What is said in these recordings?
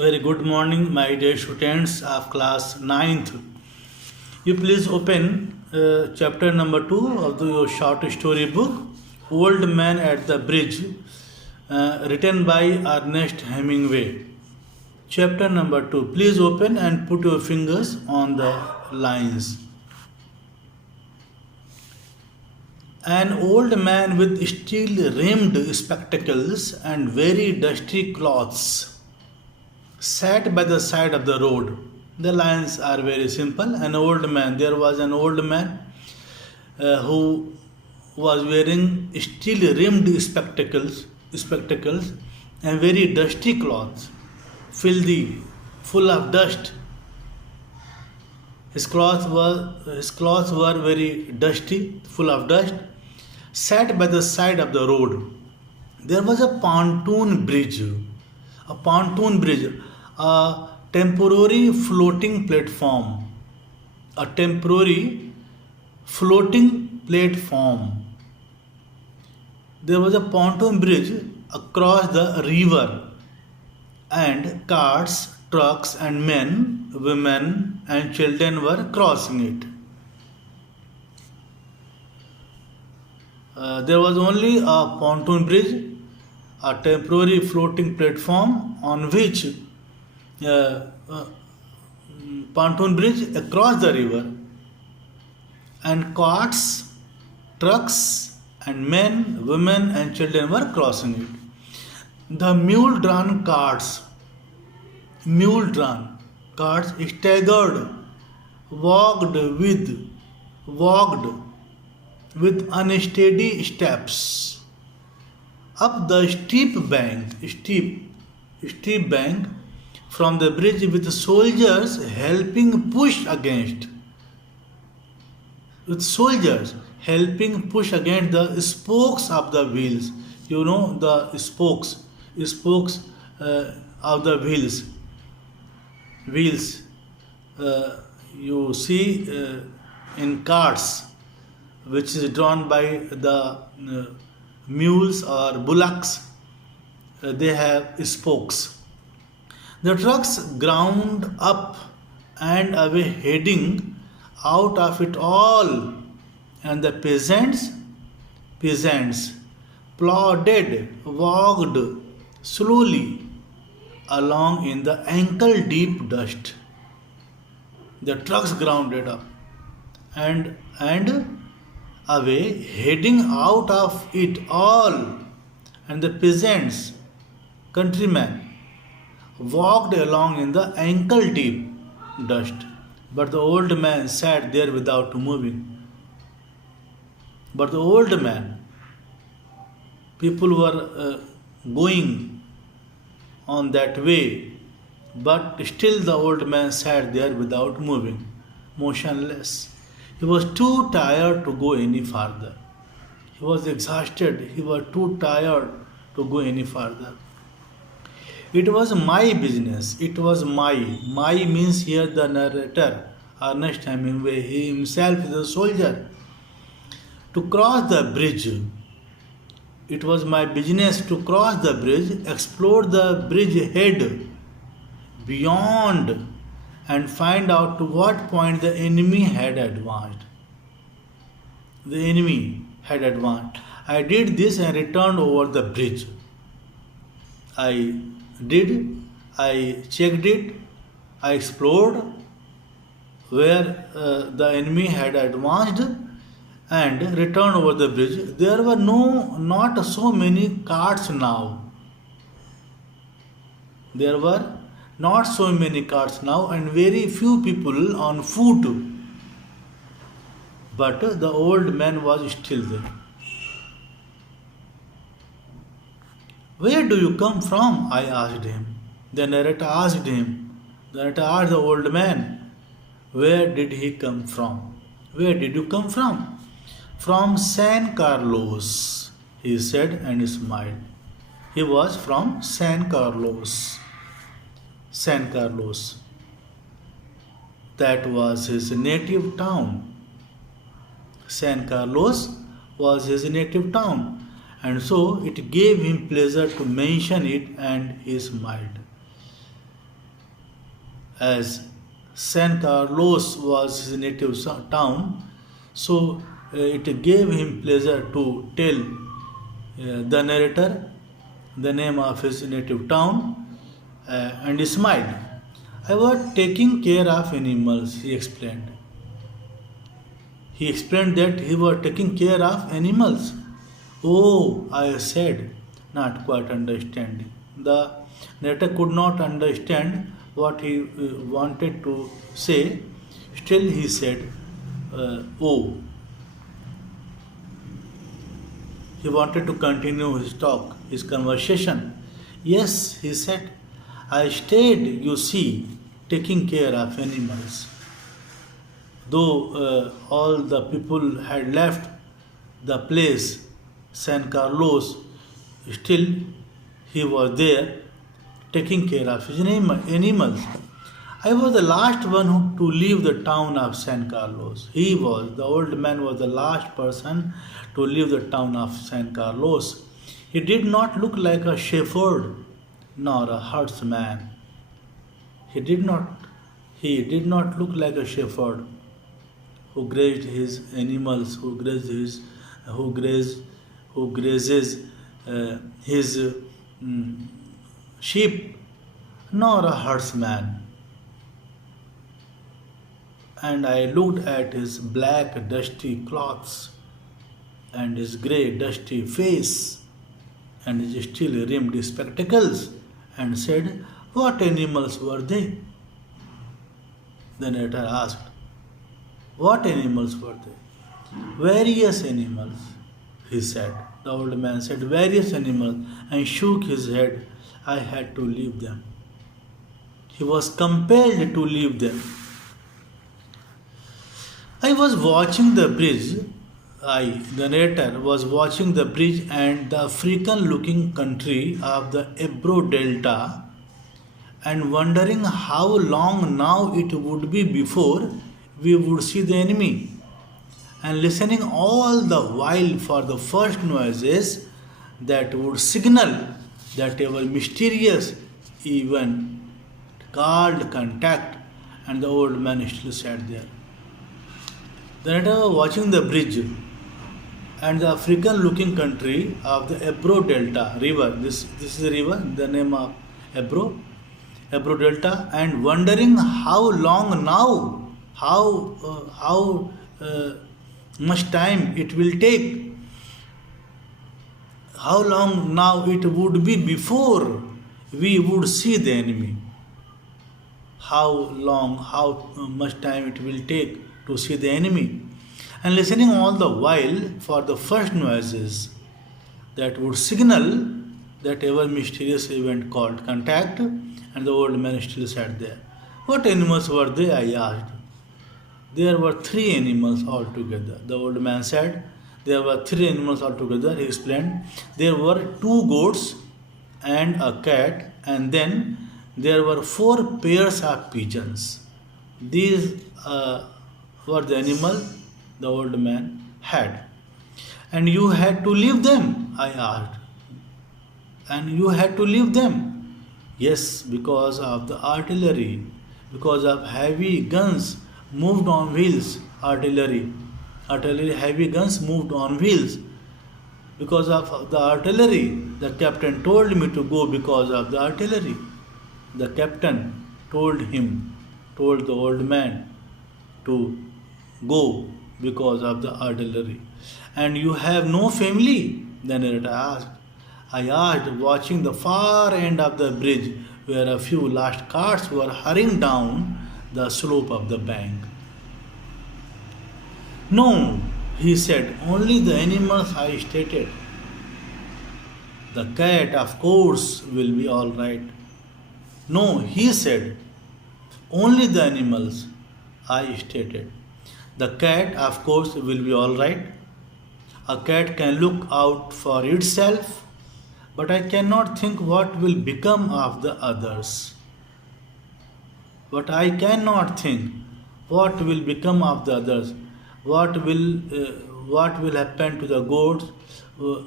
Very good morning, my dear students of class ninth. You please open chapter number 2 of your short story book, Old Man at the Bridge, written by Ernest Hemingway. Chapter number 2. Please open and put your fingers on the lines. An old man with steel rimmed spectacles and very dusty clothes sat by the side of the road. The lines are very simple. There was an old man who was wearing steel rimmed spectacles and very dusty clothes, filthy, full of dust. His clothes were very dusty, full of dust, sat by the side of the road. There was a temporary floating platform, a temporary floating platform. There was a pontoon bridge across the river, and carts, trucks, and men, women, and children were crossing it. There was only a pontoon bridge, a temporary floating platform on which pontoon bridge across the river, and carts, trucks, and men, women, and children were crossing it. The mule-drawn carts staggered, walked with unsteady steps up the steep bank from the bridge, with soldiers helping push against the spokes of the wheels. You know the spokes of the wheels. You see in carts, which is drawn by the mules or bullocks. They have spokes. The trucks ground up and away, heading out of it all, and the peasants walked slowly along in the ankle-deep dust. The trucks grounded up and away, heading out of it all, and the peasants, countrymen, walked along in the ankle-deep dust. But the old man sat there without moving. But the old man, people were going on that way, but still the old man sat there without moving, motionless. He was too tired to go any farther. He was exhausted. He was too tired to go any farther. It was my business. It was my. My means here the narrator, Ernest Hemingway. He himself is a soldier. To cross the bridge. It was my business to cross the bridge, explore the bridge head beyond, and find out to what point the enemy had advanced. I did this and returned over the bridge. I checked it, I explored where the enemy had advanced and returned over the bridge. There were not so many carts now. There were not so many carts now, and very few people on foot. But the old man was still there. Where do you come from? I asked him. The narrator asked the old man, where did he come from? Where did you come from? From San Carlos, he said and smiled. He was from San Carlos. That was his native town. San Carlos was his native town, and so it gave him pleasure to mention it, and he smiled. as San Carlos was his native town, so it gave him pleasure to tell the narrator the name of his native town and he smiled. I was taking care of animals, he explained. He explained that he was taking care of animals. Oh, I said, not quite understanding. The narrator could not understand what he wanted to say. Still, he said, oh. He wanted to continue his talk, his conversation. Yes, he said, I stayed, you see, taking care of animals. Though all the people had left the place, San Carlos, still he was there taking care of his animals. I was the last one to leave the town of San Carlos. The old man was the last person to leave the town of San Carlos. He did not look like a shepherd nor a herdsman. He did not look like a shepherd who grazed his animals, who grazes his sheep, nor a herdsman. And I looked at his black, dusty clothes, and his grey, dusty face, and his steel rimmed spectacles, and said, what animals were they? The narrator asked, what animals were they? Various animals, he said. The old man said, various animals, and shook his head. I had to leave them. He was compelled to leave them. I was watching the bridge. The narrator, was watching the bridge and the African-looking country of the Ebro Delta and wondering how long now it would be before we would see the enemy, and listening all the while for the first noises that would signal that our mysterious event called contact, and the old man still sat there. The narrator was watching the bridge and the African-looking country of the Ebro Delta river. This is the river, the name of Ebro Delta, and wondering how long now, how much time it will take, how long now it would be before we would see the enemy, how much time it will take to see the enemy, and listening all the while for the first noises that would signal that ever mysterious event called contact, and the old man still sat there. What animals were they? I asked. There were 3 animals altogether. The old man said, there were 3 animals altogether. He explained, there were 2 goats and a cat, and then there were 4 pairs of pigeons. These were the animals the old man had. And you had to leave them? I asked. And you had to leave them? Yes, because of the artillery, because of heavy guns moved on wheels. Artillery, heavy guns moved on wheels. Because of the artillery, the captain told me to go because of the artillery. The captain told the old man to go because of the artillery. And you have no family? The narrator asked. I asked, watching the far end of the bridge where a few lost carts were hurrying down the slope of the bank. No, he said, only the animals I stated. The cat, of course, will be all right. No, he said, only the animals I stated. The cat, of course, will be all right. A cat can look out for itself, but I cannot think what will become of the others. But I cannot think what will become of the others. What will happen to the goats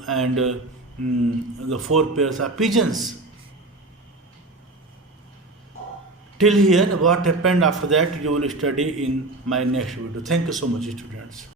and the 4 pairs of pigeons? Till here, what happened after that, you will study in my next video. Thank you so much, students.